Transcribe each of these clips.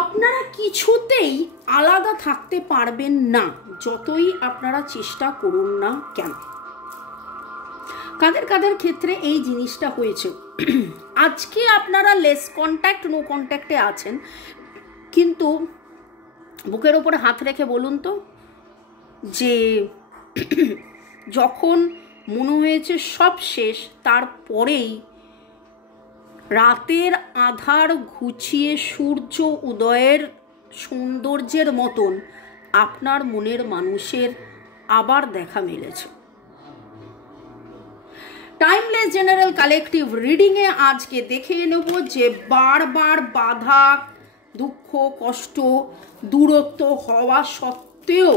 আপনারা কিছুতেই আলাদা থাকতে পারবেন না, যতই আপনারা চেষ্টা করুন না কেন। কাদের কাদের ক্ষেত্রে এই জিনিসটা হয়েছে, আজকে আপনারা লেস কন্ট্যাক্ট নো কন্ট্যাক্টে আছেন, কিন্তু বুকের ওপরে হাত রেখে বলুন তো, যে যখন মনে হয়েছে সব শেষ, তারপরেই রাতের আধার ঘুচিয়ে সূর্য উদয়ের সৌন্দর্যের মতন আপনার মনের মানুষের আবার দেখা মিলেছে। টাইমলেস জেনারেল কালেকটিভ রিডিংয়ে আজকে দেখে নেব যে বারবার বাধা, দুঃখ, কষ্ট, দূরত্ব হওয়া সত্ত্বেও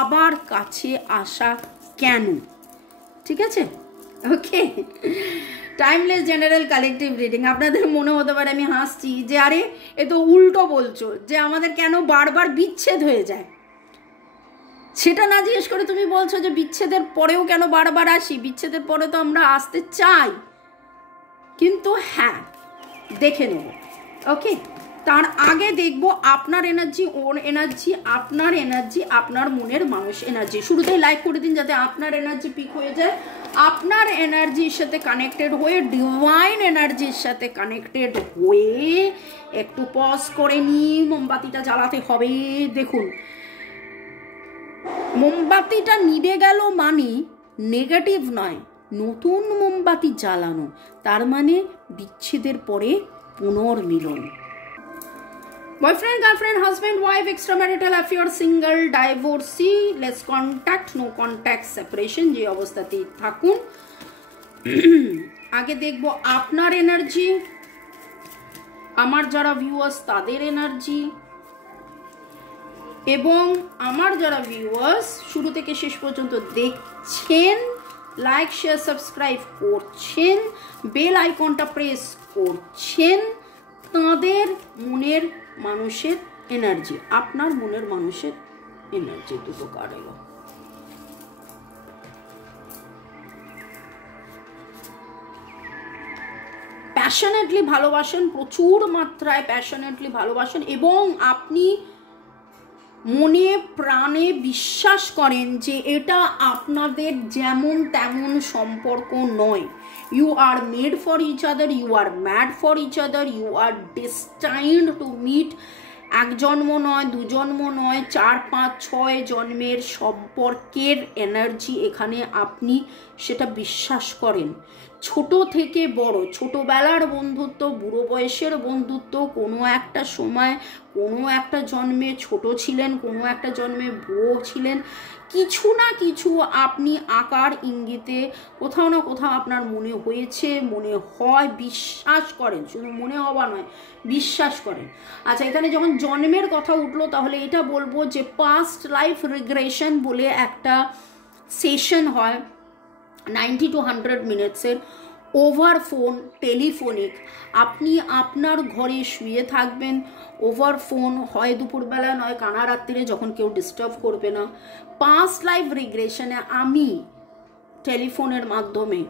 আবার কাছে আসা কেন। ঠিক আছে, okay. Timeless general collective reading. আপনাদের মনে হতে পারে আমি হাসছি, যে আরে এ তো উল্টো বলছো, যে আমাদের কেন বারবার বিচ্ছেদ হয়ে যায়। সেটা না জিজ্ঞেস করে তুমি বলছো যে বিচ্ছেদের পরেও কেন বারবার আসি। বিচ্ছেদের পরে তো আমরা আসতে চাই, কিন্তু হ্যাঁ দেখে নেব। ওকে, তার আগে দেখব আপনার এনার্জি, ওর এনার্জি, আপনার এনার্জি, আপনার মনের মানুষ এনার্জি। শুরুতেই লাইক করে দিন যাতে আপনার এনার্জি পিক হয়ে যায়। আপনার এনার্জির সাথে কানেক্টেড হয়ে, ডিভাইন এনার্জির সাথে কানেক্টেড হয়ে একটু পজ করে নিই। মোমবাতিটা জ্বালাতে হবে। দেখুন, মোমবাতিটা নিভে গেল মানে নেগেটিভ নয়, নতুন মোমবাতি জ্বালানো, তার মানে বিচ্ছেদের পরে পুনর্মিলন। Boyfriend, girlfriend, husband, wife, extramarital affair, single, divorcee, less contact, no contact, separation, যে অবস্থাতেই থাকুন। আগে দেখব আপনার এনার্জি, আমার যারা ভিউয়ার্স তাদের এনার্জি, এবং আমার যারা ভিউয়ার্স শুরু থেকে শেষ পর্যন্ত দেখছেন, লাইক শেয়ার সাবস্ক্রাইব করছেন, বেল আইকনটা প্রেস করছেন, তাদের মনের মানুষের এনার্জি, আপনার মনের মানুষের এনার্জি। দুটো কার্ড এলো। প্যাশনেটলি ভালোবাসেন, প্রচুর মাত্রায় প্যাশনেটলি ভালোবাসেন, এবং আপনি মনে প্রাণে বিশ্বাস করেন যে এটা আপনাদের যেমন তেমন সম্পর্ক নয়। You are made for each other, you are mad for each other, you are destined to meet. এক জন্ম নয়, দু জন্ম নয়, 4, 5, 6 জন্মের সম্পর্কের এনার্জি এখানে, আপনি সেটা বিশ্বাস করেন। ছোট থেকে বড়, ছোটবেলার বন্ধুত্ব, বুড়ো বয়সের বন্ধুত্ব, কোনো একটা সময় কোনো একটা জন্মে ছোট ছিলেন, কোনো একটা জন্মে বুড়ো ছিলেন, কিছু না কিছু আপনি আকার ইঙ্গিতে কোথাও না কোথাও আপনার মনে হয়েছে, মনে হয়, বিশ্বাস করেন। শুধু মনে হওয়া নয়, বিশ্বাস করেন। আচ্ছা, এখানে যখন জন্মের কথা উঠলো, তাহলে এটা বলবো যে পাস্ট লাইফ রিগ্রেশন বলে একটা সেশন হয় 90 to 100 মিনিটসের, ওভার ফোন, টেলিফোনিক। আপনি আপনার ঘরে শুয়ে থাকবেন, ওভার ফোন, হয় দুপুরবেলা নয় কানা রাত্রিরে, যখন কেউ ডিস্টার্ব করবে না। পাস্ট লাইফ রিগ্রেশনে আমি টেলিফোনের মাধ্যমে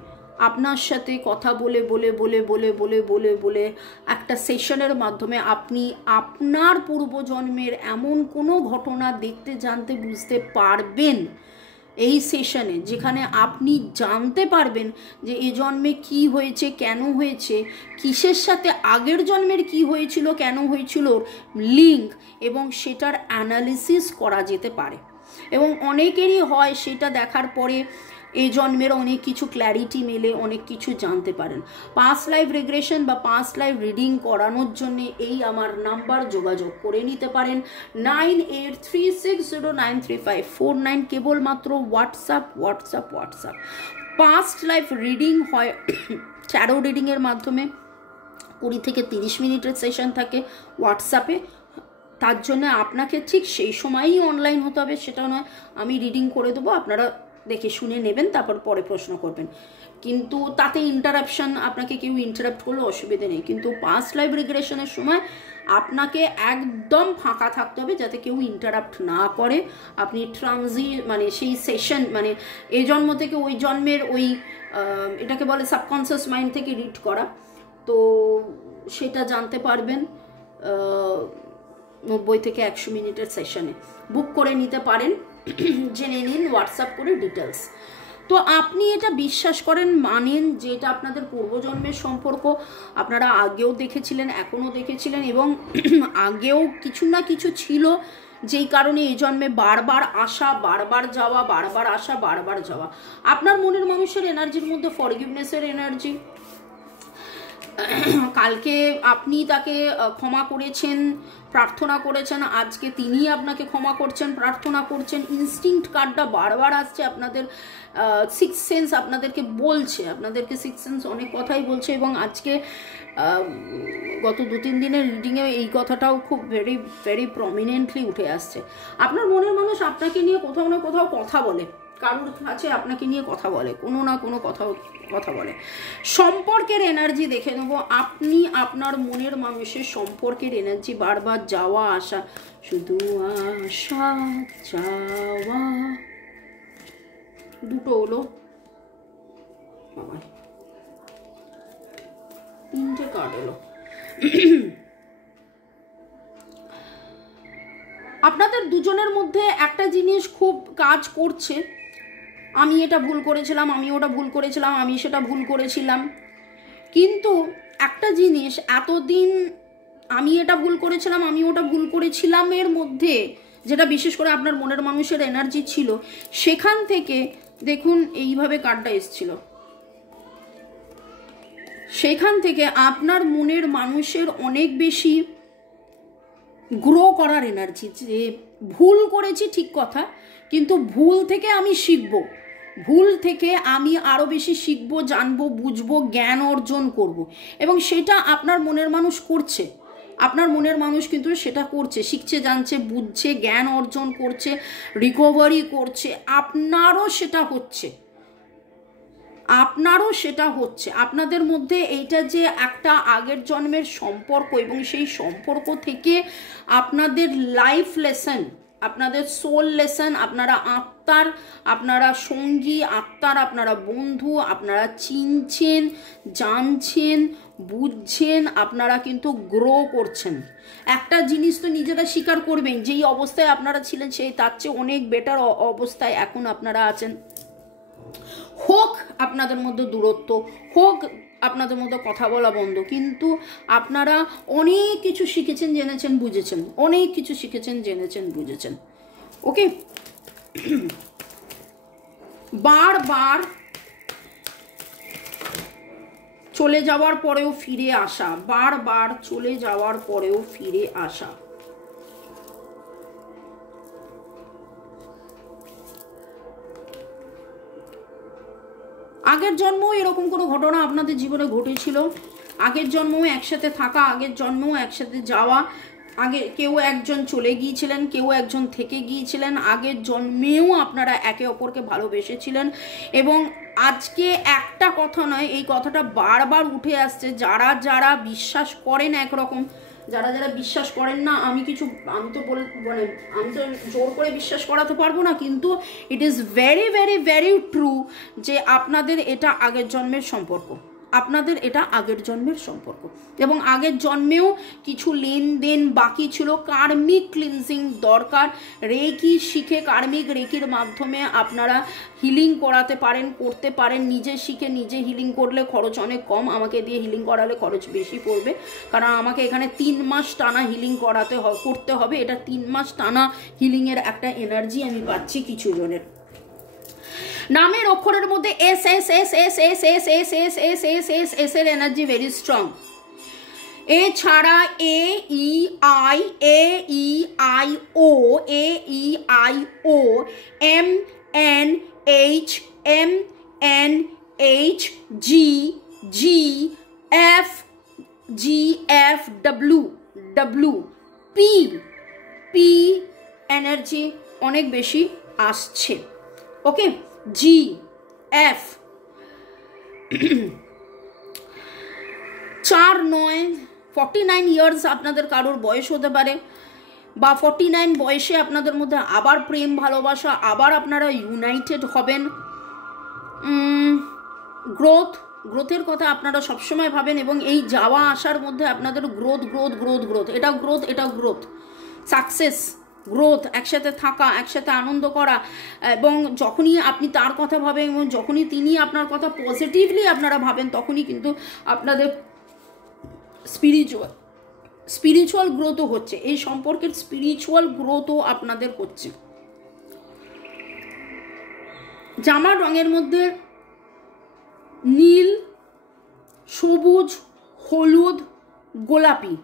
আপনার সাথে কথা বলে বলে বলে বলে বলে বলে বলে একটা সেশনের মাধ্যমে আপনি আপনার পূর্বজন্মের এমন কোনো ঘটনা দেখতে, জানতে, বুঝতে পারবেন এই সেশনে, যেখানে আপনি জানতে পারবেন যে এই জন্মে কি হয়েছে, কেন হয়েছে, কিসের সাথে আগের জন্মের কি হয়েছিল, কেন হয়েছিল, লিঙ্ক, এবং সেটার অ্যানালিসিস করা যেতে পারে। এবং অনেকেরই হয়, সেটা দেখার পরে এই জন্মের অনেক কিছু ক্ল্যারিটি মেলে, অনেক কিছু জানতে পারেন। পাস্ট লাইফ রিগ্রেশন বা পাস্ট লাইফ রিডিং করানোর জন্য এই আমার নাম্বার যোগাযোগ করে নিতে পারেন, 9836093549। কেবলমাত্র WhatsApp WhatsApp WhatsApp. Past life reading হয় ট্যারো রিডিংয়ের মাধ্যমে, 20 থেকে 30 মিনিটের সেশন থাকে হোয়াটসঅ্যাপে। তার জন্য আপনাকে ঠিক সেই সময়ই অনলাইন হতে হবে সেটা নয়, আমি রিডিং করে দেবো, আপনারা দেখে শুনে নেবেন, তারপর পরে প্রশ্ন করবেন। কিন্তু তাতে ইন্টারাপশন, আপনাকে কেউ ইন্টারাপ্ট করলে অসুবিধে নেই, কিন্তু পাস্ট লাইফ রিগ্রেশনের সময় আপনাকে একদম ফাঁকা থাকতে হবে যাতে কেউ ইন্টারাপ্ট না করে। আপনি মানে সেই সেশন, মানে এই জন্ম থেকে ওই জন্মের ওই এটাকে বলে সাবকনসিয়াস মাইন্ড থেকে রিড করা, তো সেটা জানতে পারবেন। 90 থেকে 100 মিনিটের সেশনে বুক করে নিতে পারেন, জেনে নিন হোয়াটসঅ্যাপ করে ডিটেলস। তো আপনি এটা বিশ্বাস করেন, মানেন যে এটা আপনাদের পূর্বজন্মের সম্পর্ক, আপনারা আগেও দেখেছিলেন, এখনও দেখেছিলেন, এবং আগেও কিছু না কিছু ছিল যেই কারণে এই জন্মে বারবার আসা, বারবার যাওয়া, বারবার আসা, বারবার যাওয়া। আপনার মনের মানুষের এনার্জির মধ্যে ফরগিভনেসের এনার্জি। কালকে আপনি তাকে ক্ষমা করেছেন, প্রার্থনা করেছেন, আজকে তিনি আপনাকে ক্ষমা করছেন, প্রার্থনা করছেন। ইনস্টিংক্ট কার্ডটা বারবার আসছে, আপনাদের সিক্স সেন্স আপনাদেরকে বলছে, আপনাদেরকে সিক্স সেন্স অনেক কথাই বলছে, এবং আজকে গত 2-3 দিনের রিডিংয়ে এই কথাটাও খুব ভেরি ভেরি প্রমিনেন্টলি উঠে আসছে। আপনার মনের মানুষ আপনাকে নিয়ে কোথাও না কোথাও কথা বলে, কারোর কাছে আপনাকে নিয়ে কথা বলে, কোনো না কোনো কথা বলে। সম্পর্কের এনার্জি দেখে নেব। আপনি আপনার মনের মানুষের সম্পর্কের এনার্জি, বারবার যাওয়া আসা, শুধু আসা যাওয়া, দুটো হলো, 3টে কার্ড এলো। আপনাদের দুজনের মধ্যে একটা জিনিস খুব কাজ করছে, আমি এটা ভুল করেছিলাম, আমি ওটা ভুল করেছিলাম, আমি সেটা ভুল করেছিলাম। কিন্তু একটা জিনিস, এতদিন আমি এটা ভুল করেছিলাম, আমি ওটা ভুল করেছিলাম এর মধ্যে যেটা বিশেষ করে আপনার মনের মানুষের এনার্জি ছিল, সেখান থেকে দেখুন এইভাবে কার্ডটা এসেছিল, সেখান থেকে আপনার মনের মানুষের অনেক বেশি গ্রো করার এনার্জি। যে ভুল করেছি ঠিক কথা, কিন্তু ভুল থেকে আমি শিখব, ভুল থেকে আমি আরও বেশি শিখবো, জানবো, বুঝবো, জ্ঞান অর্জন করব, এবং সেটা আপনার মনের মানুষ করছে। আপনার মনের মানুষ কিন্তু সেটা করছে, শিখছে, জানছে, বুঝছে, জ্ঞান অর্জন করছে, রিকভারি করছে। আপনারও সেটা হচ্ছে, আপনারও সেটা হচ্ছে। আপনাদের মধ্যে এইটা যে একটা আগের জন্মের সম্পর্ক, এবং সেই সম্পর্ক থেকে আপনাদের লাইফ লেসন, আপনাদের সোল লেসন, আপনারা আত্মার, আপনারা সঙ্গী, আত্মার আপনারা বন্ধু, আপনারা চিনছেন, জানছেন, বুঝছেন, আপনারা কিন্তু গ্রো করছেন। একটা জিনিস তো নিজেরা স্বীকার করবেন, যেই অবস্থায় আপনারা ছিলেন সেই তার চেয়ে অনেক বেটার অবস্থায় এখন আপনারা আছেন। হোক আপনাদের মধ্যে দূরত্ব, হোক আপনাদের মধ্যে কথা বলা বন্ধ, কিন্তু আপনারা অনেক কিছু শিখেছেন, জেনেছেন, বুঝেছেন, অনেক কিছু শিখেছেন, জেনেছেন, বুঝেছেন। ওকে, বারবার চলে যাওয়ার পরেও ফিরে আসা, বারবার চলে যাওয়ার পরেও ফিরে আসা। আগের জন্মেও এরকম কোনো ঘটনা আপনাদের জীবনে ঘটেছিল, আগের জন্মেও একসাথে থাকা, আগের জন্মেও একসাথে যাওয়া, আগে কেউ একজন চলে গিয়েছিলেন, কেউ একজন থেকে গিয়েছিলেন, আগের জন্মেও আপনারা একে অপরকে ভালোবেসেছিলেন। এবং আজকে একটা কথা নয়, এই কথাটা বারবার উঠে আসছে। যারা যারা বিশ্বাস করেন একরকম, যারা যারা বিশ্বাস করেন না, আমি তো জোর করে বিশ্বাস করাতে পারবো না, কিন্তু it is very very very true যে আপনাদের এটা আগের জন্মের সম্পর্ক, আপনাদের এটা আগের জন্মের সম্পর্ক, এবং আগের জন্মেও কিছু লেনদেন বাকি ছিল, কার্মিক ক্লিনজিং দরকার। রেকি শিখে, কার্মিক রেকির মাধ্যমে আপনারা হিলিং করাতে পারেন, করতে পারেন। নিজে শিখে নিজে হিলিং করলে খরচ অনেক কম, আমাকে দিয়ে হিলিং করালে খরচ বেশি পড়বে, কারণ আমাকে এখানে 3 মাস টানা হিলিং করতে হবে। এটা 3 মাস টানা হিলিংয়ের একটা এনার্জি আমি পাচ্ছি কিছু জনের। নামের অক্ষরের মধ্যে S S S S S S S S S S S S এর এনার্জি ভেরি স্ট্রং। এছাড়া A E I O, A E I O, M N H G F W P energy অনেক বেশি আসছে। ওকে, জি F 49 years আপনাদের কারোর বয়স হতে পারে, বা 49 বয়সে আপনাদের মধ্যে আবার প্রেম ভালোবাসা, আবার আপনারা ইউনাইটেড হবেন। গ্রোথ, গ্রোথের কথা আপনারা সবসময় ভাবেন, এবং এই যাওয়া আসার মধ্যে আপনাদের গ্রোথ গ্রোথ গ্রোথ গ্রোথ, এটা গ্রোথ, এটা গ্রোথ, সাকসেস, গ্রোথ, একসাথে থাকা, একসাথে আনন্দ করা। এবং যখনই আপনি তার কথা ভাবেন এবং যখনই তিনি আপনার কথা পজিটিভলি আপনারা ভাবেন, তখনই কিন্তু আপনাদের স্পিরিচুয়াল গ্রোথও হচ্ছে, এই সম্পর্কের স্পিরিচুয়াল গ্রোথও আপনাদের হচ্ছে। জামার রঙের মধ্যে নীল, সবুজ, হলুদ, গোলাপি,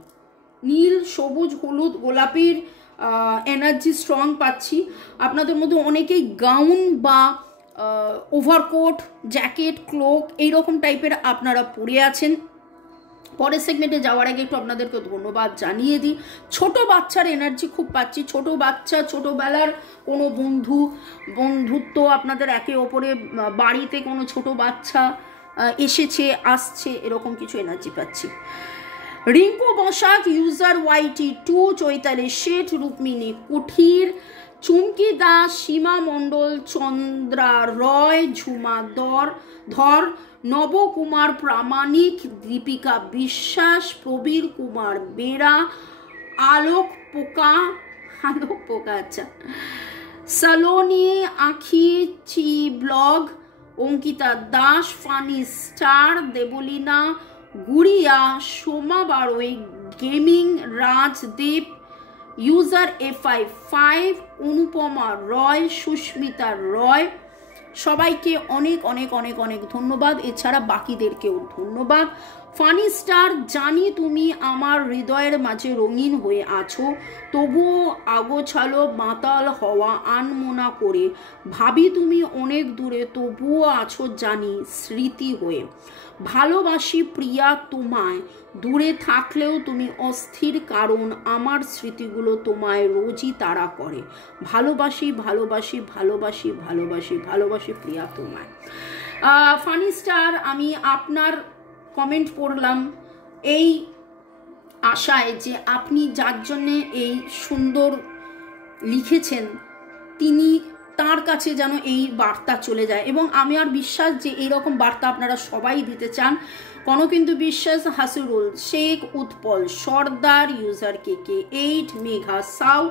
নীল, সবুজ, হলুদ, গোলাপির এনার্জি স্ট্রং পাচ্ছি। আপনাদের মধ্যে অনেকেই গাউন বা ওভারকোট, জ্যাকেট, ক্লোক এইরকম টাইপের আপনারা পরে আছেন। পরের সেগমেন্টে যাওয়ার আগে একটু আপনাদেরকে ধন্যবাদ জানিয়ে দিই। ছোট বাচ্চার এনার্জি খুব পাচ্ছি, ছোট বাচ্চা, ছোটোবেলার কোনো বন্ধুত্ব আপনাদের একে অপরে, বাড়িতে কোনো ছোট বাচ্চা এসেছে, আসছে, এরকম কিছু এনার্জি পাচ্ছি। রিঙ্কু বসাক, ইউজার YT2, চৈতালি শেঠ, রুক্মিণী কুঠির, চুমকি দাস, সীমা মণ্ডল, চন্দ্রা রয়, ঝুমা ধর, নবকুমার প্রামাণিক, দীপিকা বিশ্বাস, প্রবীর কুমার বেরা, আলোক পোকা, আচ্ছা, সালোনি আখি চি blog, Ankita Das, funny star, Debolina Guriya, Soma Baroi gaming, Rajdeep, user FI5, Anupama Roy, Susmita Roy, সবাইকে অনেক অনেক অনেক অনেক ধন্যবাদ। এছাড়া বাকিদেরকেও ধন্যবাদ। ফানি স্টার, জানি তুমি আমার হৃদয়ের মাঝে রঙিন হয়ে আছো, তবুও আগোছালো মাতাল হওয়া আনমনা করে, ভাবি তুমি অনেক দূরে, তবুও আছো জানি স্মৃতি হয়ে, ভালোবাসি প্রিয়া তোমায়, দূরে থাকলেও তুমি অস্থির, কারণ আমার স্মৃতিগুলো তোমায় রোজই তাড়া করে, ভালোবাসি ভালোবাসি ভালোবাসি ভালোবাসি ভালোবাসি প্রিয়া তোমায়। ফানি স্টার, আমি আপনার কমেন্ট পড়লাম এই আশায় যে আপনি যার জন্যে এই সুন্দর লিখেছেন, তিনি তার কাছে যেন এই বার্তা চলে যায়, এবং আমি আর বিশ্বাস যে এইরকম বার্তা আপনারা সবাই দিতে চান। কনকিন্তু বিশ্বাস, হাসিরুল শেখ, উৎপল সর্দার, ইউজার KK8, মেঘা সাউ,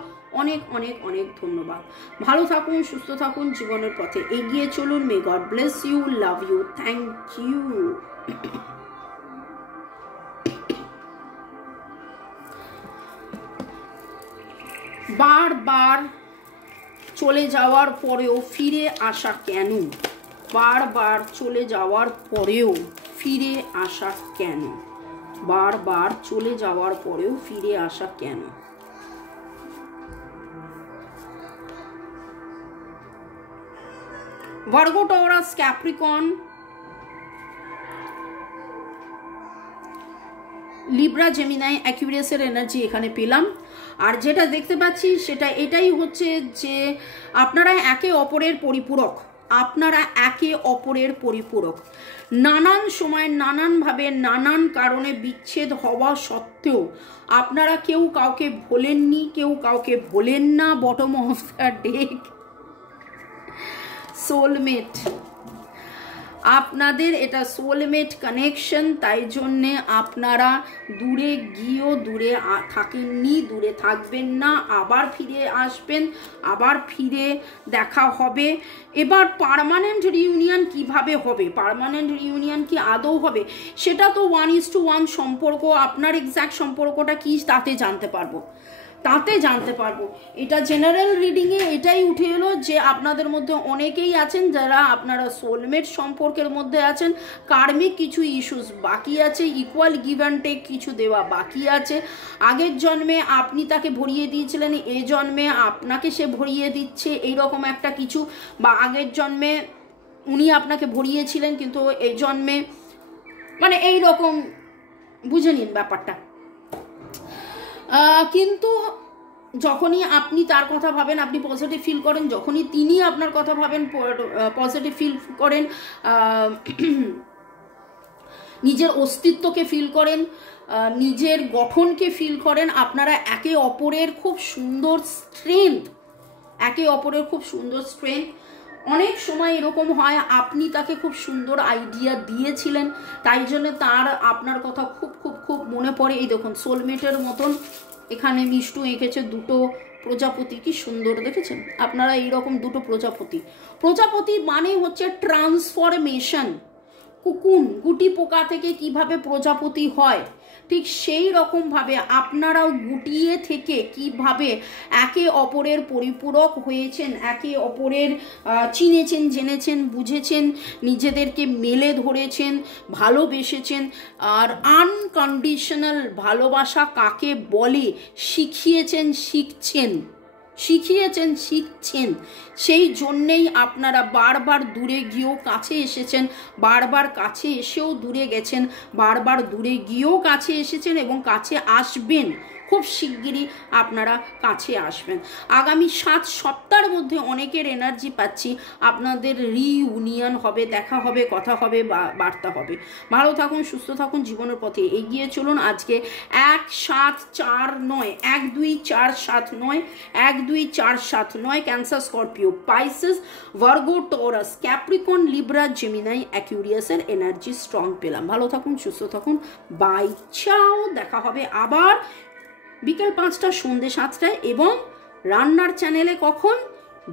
অনেক অনেক অনেক ধন্যবাদ। ভালো থাকুন, সুস্থ থাকুন, জীবনের পথে এগিয়ে চলুন। May God bless you, love you, thank you. বারবার চলে যাওয়ার পরেও ফিরে আসা কেন? বারবার চলে যাওয়ার পরেও ফিরে আসা কেন? বারবার চলে যাওয়ার পরেও ফিরে আসা কেন? Virgo, Taurus, Capricorn, Libra, Gemini, অ্যাকুয়ারিয়াসের এনার্জি এখানে পেলাম। আর যেটা দেখতে পাচ্ছি সেটা এটাই হচ্ছে যে আপনারা একে অপরের পরিপূরক, আপনারা একে অপরের পরিপূরক। নানান সময় নানানভাবে নানান কারণে বিচ্ছেদ হওয়া সত্ত্বেও আপনারা কেউ কাউকে ভোলেননি, কেউ কাউকে ভোলেন না। Bottom of the deck, soulmate, আপনাদের এটা সোলমেট কানেকশন, তাই জন্যে আপনারা দূরে গিয়েও দূরে থাকেননি, দূরে থাকবেন না, আবার ফিরে আসবেন, আবার ফিরে দেখা হবে। এবার পার্মানেন্ট রিউনিয়ন কিভাবে হবে, পার্মানেন্ট রিউনিয়ন কি আদৌ হবে, সেটা তো 1:1 সম্পর্ক, আপনার এক্স্যাক্ট সম্পর্কটা কি তাতে জানতে পারবো, এটা জেনারেল রিডিংয়ে এটাই উঠে এলো যে আপনাদের মধ্যে অনেকেই আছেন যারা আপনারা সোলমেট সম্পর্কের মধ্যে আছেন, কার্মিক কিছু ইস্যুস বাকি আছে, ইকুয়াল গিভ অ্যান্ড টেক কিছু দেওয়া বাকি আছে। আগের জন্মে আপনি তাকে ভরিয়ে দিয়েছিলেন, এ জন্মে আপনাকে সে ভরিয়ে দিচ্ছে, এইরকম একটা কিছু, বা আগের জন্মে উনি আপনাকে ভরিয়েছিলেন কিন্তু এই জন্মে, মানে এই রকম বুঝে নিন ব্যাপারটা। কিন্তু যখনই আপনি তার কথা ভাবেন আপনি পজিটিভ ফিল করেন, যখনই তিনি আপনার কথা ভাবেন পজিটিভ ফিল করেন, নিজের অস্তিত্বকে ফিল করেন, নিজের গঠনকে ফিল করেন। আপনারা একে অপরের খুব সুন্দর স্ট্রেংথ, অনেক সময় এরকম হয় আপনি তাকে খুব সুন্দর আইডিয়া দিয়েছিলেন, তাই জন্য তার আপনার কথা খুব খুব খুব মনে পড়ে। এই দেখুন সোলমেটের মতন এখানে মিষ্টু এঁকেছে দুটো প্রজাপতি, কি সুন্দর দেখেছেন আপনারা? এইরকম দুটো প্রজাপতি, প্রজাপতি মানে হচ্ছে ট্রান্সফরমেশন। কুকুন গুটি পোকা থেকে কিভাবে প্রজাপতি হয়, ঠিক সেই রকমভাবে আপনারাও গুটিয়ে থেকে কিভাবে একে অপরের পরিপূরক হয়েছেন, একে অপরের চিনেছেন, জেনেছেন, বুঝেছেন, নিজেদেরকে মেলে ধরেছেন, ভালোবেসেছেন। আর আনকন্ডিশনাল ভালোবাসা কাকে বলে শিখিয়েছেন, শিখছেন, সেই জন্যেই আপনারা বারবার দূরে গিয়েও কাছে এসেছেন, বারবার কাছে এসেও দূরে গেছেন, বারবার দূরে গিয়েও কাছে এসেছেন এবং কাছে আসবেন। খুব শিগগিরই আপনারা কাছে আসবেন। আগামী 7 সপ্তাহের মধ্যে অনেকের এনার্জি পাচ্ছি আপনাদের রিইউনিয়ন হবে, দেখা হবে, কথা হবে, বার্তা হবে। ভালো থাকুন, সুস্থ থাকুন, জীবনের পথে এগিয়ে চলুন। আজকে 1-7-4-9 1-2-4-7-9 1-2-4-7-9 Cancer, Scorpio, Pisces, Virgo, Taurus, Capricorn, Libra, Gemini, অ্যাকুরিয়াসের এনার্জি স্ট্রং পেলাম। ভালো থাকুন, সুস্থ থাকুন, বাই, চাও। দেখা হবে আবার বিকেল 5টা, সন্ধ্যে 7টায় এবং রান্নার চ্যানেলে কখন?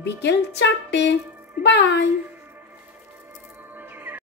বিকেল 4টে। বাই।